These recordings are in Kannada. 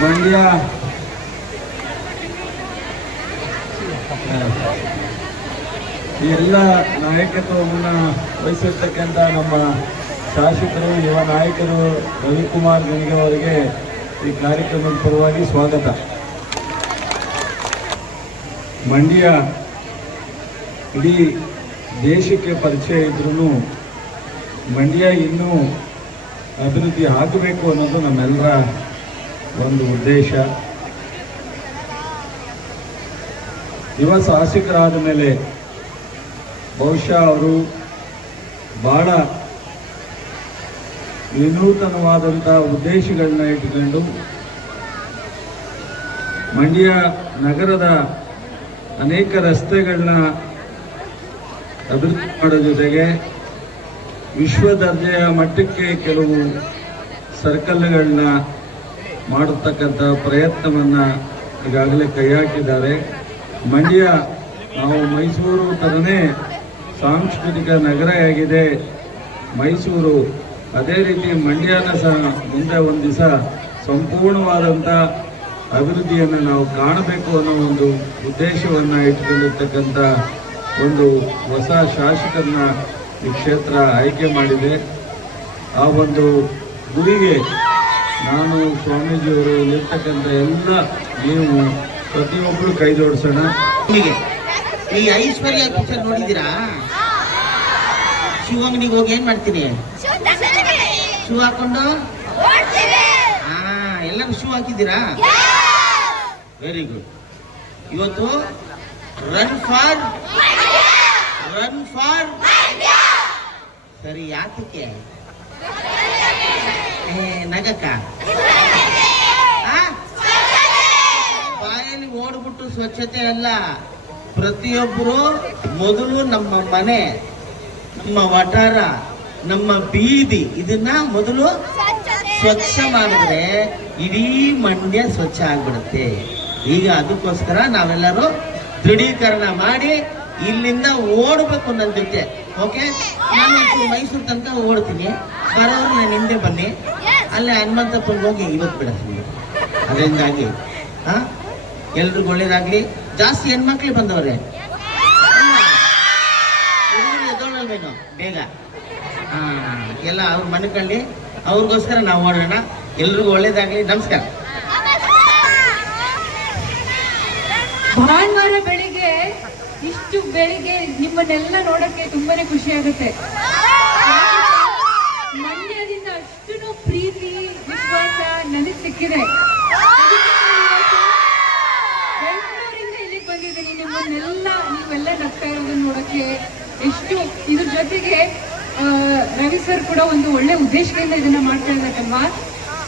ಮಂಡ್ಯ ಎಲ್ಲ ನಾಯಕತ್ವವನ್ನು ವಹಿಸಿರ್ತಕ್ಕಂಥ ನಮ್ಮ ಶಾಸಕರು ಯುವ ನಾಯಕರು ರವಿಕುಮಾರ್ ಗಣಿಗೆ ಅವರಿಗೆ ಈ ಕಾರ್ಯಕ್ರಮದ ಪರವಾಗಿ ಸ್ವಾಗತ. ಮಂಡ್ಯ ಇಡೀ ದೇಶಕ್ಕೆ ಪರಿಚಯ ಇದ್ರೂ ಮಂಡ್ಯ ಇನ್ನೂ ಅಭಿವೃದ್ಧಿ ಆಗಬೇಕು ಅನ್ನೋದು ನಮ್ಮೆಲ್ಲರ ಒಂದು ಉದ್ದೇಶ. ಯುವ ಶಾಸಕರಾದ ಮೇಲೆ ಬಹುಶಃ ಅವರು ಬಹಳ ವಿನೂತನವಾದಂಥ ಉದ್ದೇಶಗಳನ್ನ ಇಟ್ಟುಕೊಂಡು ಮಂಡ್ಯ ನಗರದ ಅನೇಕ ರಸ್ತೆಗಳನ್ನ ಅಭಿವೃದ್ಧಿ ಮಾಡೋ ಜೊತೆಗೆ ವಿಶ್ವ ದರ್ಜೆಯ ಮಟ್ಟಕ್ಕೆ ಕೆಲವು ಸರ್ಕಲ್ಗಳನ್ನ ಮಾಡತಕ್ಕಂಥ ಪ್ರಯತ್ನವನ್ನು ಈಗಾಗಲೇ ಕೈ ಹಾಕಿದ್ದಾರೆ. ಮಂಡ್ಯ ನಾವು ಮೈಸೂರು ಥರನೇ ಸಾಂಸ್ಕೃತಿಕ ನಗರ ಆಗಿದೆ ಮೈಸೂರು. ಅದೇ ರೀತಿ ಮಂಡ್ಯನ ಸಹ ಮುಂದೆ ಒಂದು ದಿವಸ ಸಂಪೂರ್ಣವಾದಂಥ ಅಭಿವೃದ್ಧಿಯನ್ನು ನಾವು ಕಾಣಬೇಕು ಅನ್ನೋ ಒಂದು ಉದ್ದೇಶವನ್ನು ಇಟ್ಕೊಂಡಿರ್ತಕ್ಕಂಥ ಒಂದು ಹೊಸ ಶಾಸಕರನ್ನ ಈ ಕ್ಷೇತ್ರ ಆಯ್ಕೆ ಮಾಡಿದೆ. ಆ ಒಂದು ಗುರಿಗೆ ನಾನು ಸ್ವಾಮೀಜಿಯವರು ಇರ್ತಕ್ಕಂಥ ಎಲ್ಲ ನೀವು ಪ್ರತಿಯೊಬ್ಬರು ಕೈ ಜೋಡಿಸೋಣ. ಈ ಐಶ್ವರ್ಯ ಪಿಕ್ಚರ್ ನೋಡಿದ್ದೀರಾ? ಶಿವ ಅಂಗಡಿಗೆ ಹೋಗಿ ಏನ್ ಮಾಡ್ತೀನಿ, ಶೂ ಹಾಕೊಂಡು ಎಲ್ಲರೂ ಶೂ ಹಾಕಿದ್ದೀರಾ? Very good. ಇವತ್ತು ರನ್ ಫಾರ್ ಸರಿ, ಯಾತಕ್ಕೆ ನಗಕ್ಕ ಬಾಯಲ್ಲಿ ಓಡ್ಬಿಟ್ಟು ಸ್ವಚ್ಛತೆ ಅಲ್ಲ. ಪ್ರತಿಯೊಬ್ಬರು ಮೊದಲು ನಮ್ಮ ಮನೆ, ನಮ್ಮ ವಠಾರ, ನಮ್ಮ ಬೀದಿ ಇದನ್ನ ಮೊದಲು ಸ್ವಚ್ಛ ಮಾಡಿದ್ರೆ ಇಡೀ ಮಂಡ್ಯ ಸ್ವಚ್ಛ ಆಗ್ಬಿಡುತ್ತೆ. ಈಗ ಅದಕ್ಕೋಸ್ಕರ ನಾವೆಲ್ಲರೂ ದೃಢೀಕರಣ ಮಾಡಿ ಇಲ್ಲಿಂದ ಓಡಬೇಕು ನನ್ನ ಜೊತೆ. ಓಕೆ, ನಾನು ಮೈಸೂರು ತನಕ ಓಡ್ತೀನಿ, ಬರೋರು ನಾನು ಹಿಂದೆ ಬನ್ನಿ. ಅಲ್ಲೇ ಹನುಮಂತಪ್ಪನಿಗೆ ಹೋಗಿ ಇವತ್ತು ಬಿಡ್ತೀನಿ. ಅದರಿಂದಾಗಿ ಎಲ್ರಿಗೂ ಒಳ್ಳೇದಾಗ್ಲಿ. ಜಾಸ್ತಿ ಹೆಣ್ಮಕ್ಳು ಬಂದವ್ರೆ, ಎದ್ದೋಳಲ್ವೇನು ಬೇಗ ಎಲ್ಲ ಅವ್ರ ಮನೆಕಂಡು ಅವ್ರಿಗೋಸ್ಕರ ನಾವು ಓಡೋಣ. ಎಲ್ರಿಗೂ ಒಳ್ಳೇದಾಗ್ಲಿ. ನಮಸ್ಕಾರ. ಭಾನುವಾರ ಬೆಳಿಗ್ಗೆ ಇಷ್ಟು ಬೆಳಿಗ್ಗೆ ನಿಮ್ಮನ್ನೆಲ್ಲ ನೋಡಕ್ಕೆ ತುಂಬಾನೇ ಖುಷಿ ಆಗುತ್ತೆ. ಮಂಡ್ಯದಿಂದ ಅಷ್ಟು ಪ್ರೀತಿ ವಿಶ್ವಾಸ ನನಗೆ ಸಿಕ್ಕಿದೆ. ಬೆಂಗಳೂರಿಂದ ಇಲ್ಲಿಗೆ ಬಂದಿದ್ದೀನಿ ನೀವೆಲ್ಲ ನಗ್ತಾ ಇರೋದನ್ನ ನೋಡಕ್ಕೆ. ಎಷ್ಟು ಇದ್ರ ಜೊತೆಗೆ ರವಿ ಸರ್ ಕೂಡ ಒಂದು ಒಳ್ಳೆ ಉದ್ದೇಶದಿಂದ ಇದನ್ನ ಮಾಡ್ತಾ ಇದ್ದಾರಲ್ವಾ.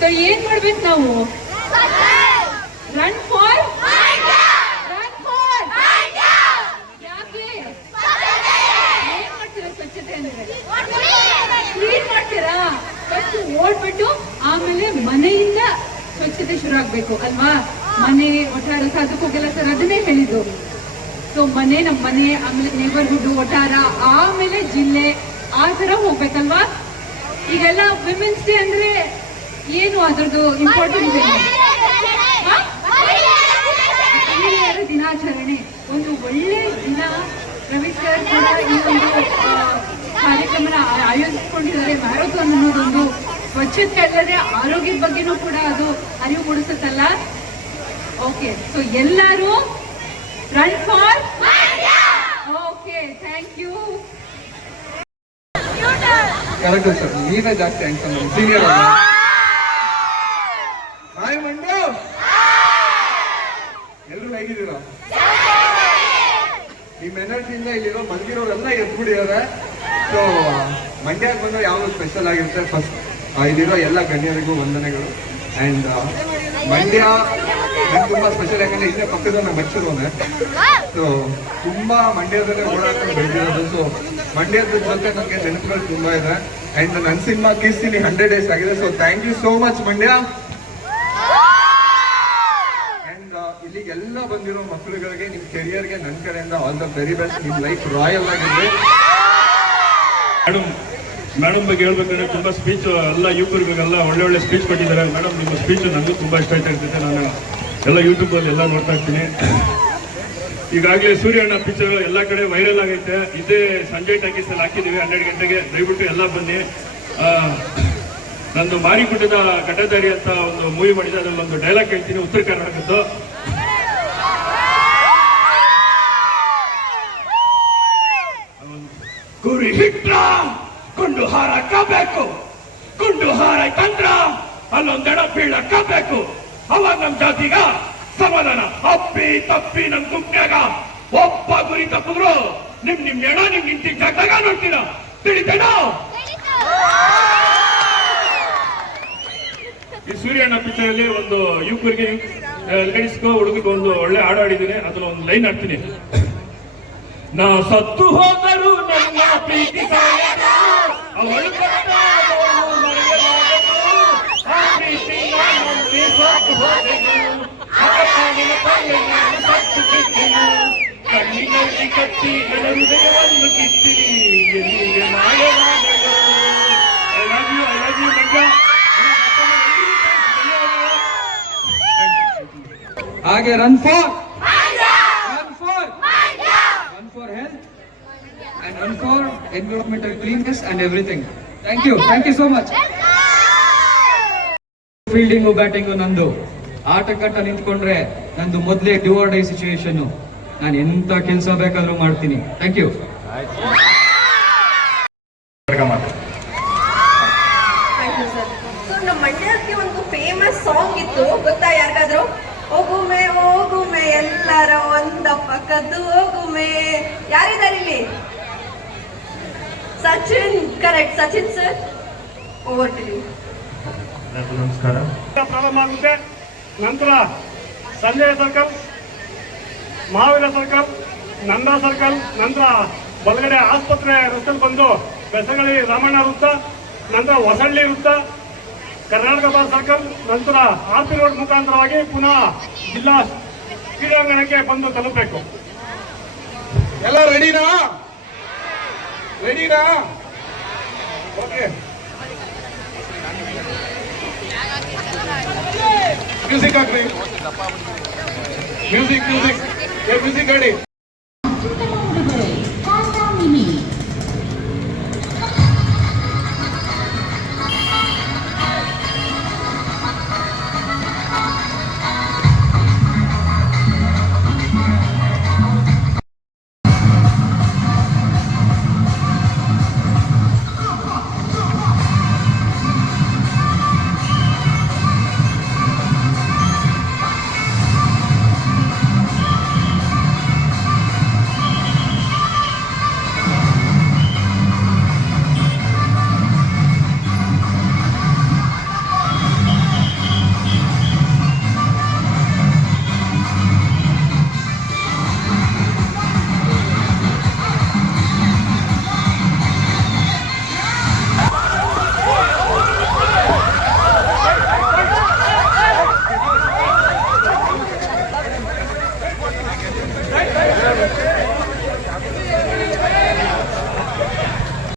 ಸೊ ಏನ್ ಮಾಡ್ಬೇಕು ನಾವು? ರನ್ ಫಾರ್ ಯಾಕೆ ಏನ್ ಮಾಡ್ತೀರಾ? ಸ್ವಚ್ಛತೆ ಅಂದ್ರೆ ಕ್ಲೀನ್ ಮಾಡ್ತೀರಾ? ಫಸ್ಟ್ ಓಡ್ಬಿಟ್ಟು ಆಮೇಲೆ ಮನೆಯಿಂದ ಸ್ವಚ್ಛತೆ ಶುರು ಆಗ್ಬೇಕು ಅಲ್ವಾ? ಮನೆ ಒಟ್ಟಾರ ಅದಕ್ಕೋಗೆಲ್ಲ ಸರ್ ಅದನ್ನೇ ಹೇಳಿದ್ದು. ಸೊ ನಮ್ಮ ಮನೆ, ಆಮೇಲೆ ನೇಬರ್ಹುಡ್, ಒಟ್ಟಾರ, ಆಮೇಲೆ ಜಿಲ್ಲೆ, ಆ ತರ ಹೋಗ್ಬೇಕಲ್ವಾ? ಈಗೆಲ್ಲ ವಿಮೆನ್ಸ್ ಡೇ ಅಂದ್ರೆ ಏನು ಅದರದ್ದು ಇಂಪಾರ್ಟೆನ್ಸ್ ಏನು? ಮಹಿಳೆಯರ ದಿನಾಚರಣೆ ಒಂದು ಒಳ್ಳೆ ದಿನ. ರವಿ ಸರ್ ಕೂಡ ಈ ಒಂದು ಕಾರ್ಯಕ್ರಮನ ಆಯೋಜಿಸಿಕೊಂಡಿದ್ದಾರೆ. ಮ್ಯಾರಥಾನ್ ಅನ್ನೋದೊಂದು ಸ್ವಚ್ಛತೆ ಅಲ್ಲದೆ ಆರೋಗ್ಯದ ಬಗ್ಗೆನೂ ಕೂಡ ಅದು ಅರಿವು ಮೂಡಿಸುತ್ತಲ್ಲ. ಓಕೆ, ಸೊ ಎಲ್ಲರೂ run for. Okay, thank you. Correct sir, ನೀವೇ ಜಾಸ್ತಿ ಆನ್ಸರ್ ನಮ್ಮ ಸೀನಿಯರ್. ಹಾಯ್ ಮಂಡ್ಯ, ಎಲ್ಲರೂ ಹೇಗಿದ್ದೀರಾ? ನಿಮ್ಮ ಎನರ್ಜಿಯಿಂದ ಇಲ್ಲಿರೋ ಬಂದಿರೋರೆಲ್ಲ ಎದ್ಬಿಟ್ಟಿದ್ದಾರೆ. ಸೊ ಮಂಡ್ಯಕ್ಕೆ ಬಂದು ಯಾವುದು ಸ್ಪೆಷಲ್ ಆಗಿರುತ್ತೆ. ಫಸ್ಟ್ ಇಲ್ಲಿರೋ ಎಲ್ಲ ಗಣ್ಯರಿಗೂ ವಂದನೆಗಳು. ಆ್ಯಂಡ್ ಮಂಡ್ಯ ನಂಗೆ ತುಂಬ ಸ್ಪೆಷಲ್, ಯಾಕಂದ್ರೆ ಇಲ್ಲೇ ಪಕ್ಕದ ನಮ್ಮ ಬಚ್ಚರೋನೆ. ಸೊ ತುಂಬ ಮಂಡ್ಯದಲ್ಲೇ ಓಡಾಡ್ಕೊಂಡು ಬೆಳೆದಿರೋದು. ಸೊ ಮಂಡ್ಯದ ಜೊತೆ ನನಗೆ ನೆನಪುಗಳು ತುಂಬ ಇದೆ. ಆ್ಯಂಡ್ ನನ್ನ ಸಿನಿಮಾ ಕೀರ್ತಿನಿ 100 days ಆಗಿದೆ. So thank you so much Mandya. And ಇಲ್ಲಿಗೆ ಎಲ್ಲ ಬಂದಿರೋ ಮಕ್ಕಳುಗಳಿಗೆ ನಿಮ್ಮ ಕೆರಿಯರ್ಗೆ ನನ್ನ ಕಡೆಯಿಂದ ಆಲ್ ದ ವೆರಿ ಬೆಸ್ಟ್. ನಿಮ್ಮ ಲೈಫ್ ರಾಯಲ್ ಆಗಿರ್ಲಿ. ಮೇಡಮ್ ಬಗ್ಗೆ ಹೇಳ್ಬೇಕಂದ್ರೆ ತುಂಬಾ ಸ್ಪೀಚ್ ಎಲ್ಲ ಯುವಕರಿಗೆಲ್ಲ ಒಳ್ಳೆ ಸ್ಪೀಚ್ ಕೊಟ್ಟಿದ್ದಾರೆ ಮೇಡಮ್. ನಿಮ್ಮ ಸ್ಪೀಚ್ ನನಗೂ ತುಂಬಾ ಇಷ್ಟ ಆಯ್ತಾ ಇರ್ತೈತೆ. ನಾನು ಎಲ್ಲ ಯೂಟ್ಯೂಬಲ್ಲಿ ಎಲ್ಲ ನೋಡ್ತಾ ಇರ್ತೀನಿ. ಈಗಾಗಲೇ ಸೂರ್ಯಣ್ಣ ಪಿಕ್ಚರ್ ಎಲ್ಲ ಕಡೆ ವೈರಲ್ ಆಗೈತೆ. ಇದೇ ಸಂಜೆ ಟಾಕೀಸಲ್ಲಿ ಹಾಕಿದ್ದೀವಿ 12 ಗಂಟೆಗೆ. ದಯವಿಟ್ಟು ಎಲ್ಲ ಬನ್ನಿ. ನಂದು ಮಾರಿಗುಡ್ಡದ ಗಡ್ಡದಾರಿ ಅಂತ ಒಂದು ಮೂವಿ ಮಾಡಿದೆ. ಅದ್ರಲ್ಲಿ ಒಂದು ಡೈಲಾಗ್ ಹೇಳ್ತೀನಿ, ಉತ್ತರ ಕರ್ನಾಟಕದ್ದು. ಗುರಿ ಹಿಟ್ರ ಗುಂಡು ಹಾರಬೇಕು, ಗುಂಡು ಹಾರಕಂದ್ರ ಅಲ್ಲೊಂದೆಡ ಬೀಳಕಬೇಕು. ಅವಾಗ ನಮ್ ಜಾತಿಗ ಸಮಾಧಾನ. ಅಪ್ಪಿ ತಪ್ಪಿ ನಮ್ ಗುಂಪ್ನ್ಯಾಗ ಒಬ್ಬ ಗುರಿ ತಪ್ಪಿದ್ರು ನಿಮ್ ಎಣ ನಿಮ್ ನಿಂತಿ ಜಾಗದಾಗ ನೋಡ್ತೀರ. ತಿಳಿತೇನ? ಈ ಸೂರ್ಯಣ್ಣ ಪಿಕ್ಚರ್ ಅಲ್ಲಿ ಒಂದು ಯುವಕರಿಗೆ ಲೇಡೀಸ್ಗೂ ಹುಡುಗಿಗೂ ಒಂದು ಒಳ್ಳೆ ಹಾಡು ಆಡಿದ್ದೀನಿ. ಅದ್ರಲ್ಲಿ ಒಂದು ಲೈನ್ ಹಾಡ್ತೀನಿ. ನಾ ಸತ್ತು ಹೋದರು ನನ್ನ ಪ್ರೀತಿ ಸಾಯದ, ಅವಳು ಕೊಟ್ಟ ನೋವು ಮರೆಯಲಾಗದು. ಆ ಪ್ರೀತಿಯ ನಂಬಿ ಸತ್ತು ಹೋದೆನು, ಅಕ್ಕನಿನ ತಲೆಯನ್ನು ಸತ್ತು ಬಿದ್ದೆನು. ಕಣ್ಣಿನಲ್ಲಿ ಕಟ್ಟಿ ನನ್ನ ಹೃದಯವನ್ನು ಕಿತ್ತಿ ಎಲ್ಲಿಗೆ ಮಾಯವಾದೆನು. I love you Mandya. ಹಾಗೆ run for health and run for environmental cleanness and everything. Thank you so much. Fielding batting ನಂದು. ಆಟ ಕಟ್ಟ ನಿಂತ್ಕೊಂಡ್ರೆ ನಂದು ಮೊದಲೇ ಡ್ಯೂ ಆರ್ ಡೈ ಸಿಚುವೇಶನ್. ನಾನು ಎಂತ ಕೆಲಸ ಬೇಕಾದ್ರೂ ಮಾಡ್ತೀನಿ. Thank you. ಸೊ ನಮ್ಮ ಮಂಡ್ಯಕ್ಕೆ ಒಂದು ಫೇಮಸ್ ಸಾಂಗ್ ಇತ್ತು, ಗೊತ್ತಾ ಯಾರಿಗಾದ್ರು? ಹೋಗುಮೆ ಹೋಗುಮೆ ಎಲ್ಲರ ಒಂದ ಪಕ್ಕದ್ದು ಹೋಗುಮೆ. ಯಾರಿದ್ದಾರೆ ಇಲ್ಲಿ? Sachin, correct. Sachin sir, over to you. ನಮಸ್ಕಾರ. ಪ್ರಾರಂಭ ಆಗುತ್ತೆ. ನಂತರ Sanjaya circle, Mahaveera circle, Nanda circle, ನಂತರ ಬಲಗಡೆ ಆಸ್ಪತ್ರೆ ರಸ್ತೆಯಲ್ಲಿ ಬಂದು ಬೆಸಗಳಿ ರಾಮಣ್ಣ ವೃತ್ತ, ನಂತರ ಹೊಸಳ್ಳಿ ವೃತ್ತ, ಕರ್ನಾಟಕ ಬಾರ್ ಸರ್ಕಲ್, ನಂತರ ಆರ್ಪಿ ರೋಡ್ ಮುಖಾಂತರವಾಗಿ ಪುನಃ ಜಿಲ್ಲಾ ಕ್ರೀಡಾಂಗಣಕ್ಕೆ ಬಂದು ತಲುಪಬೇಕು. ಎಲ್ಲ ರೆಡಿನಾ? ಓಕೆ. ಮ್ಯೂಸಿಕ್ ಹಾಕ್ರಿ. Music ready.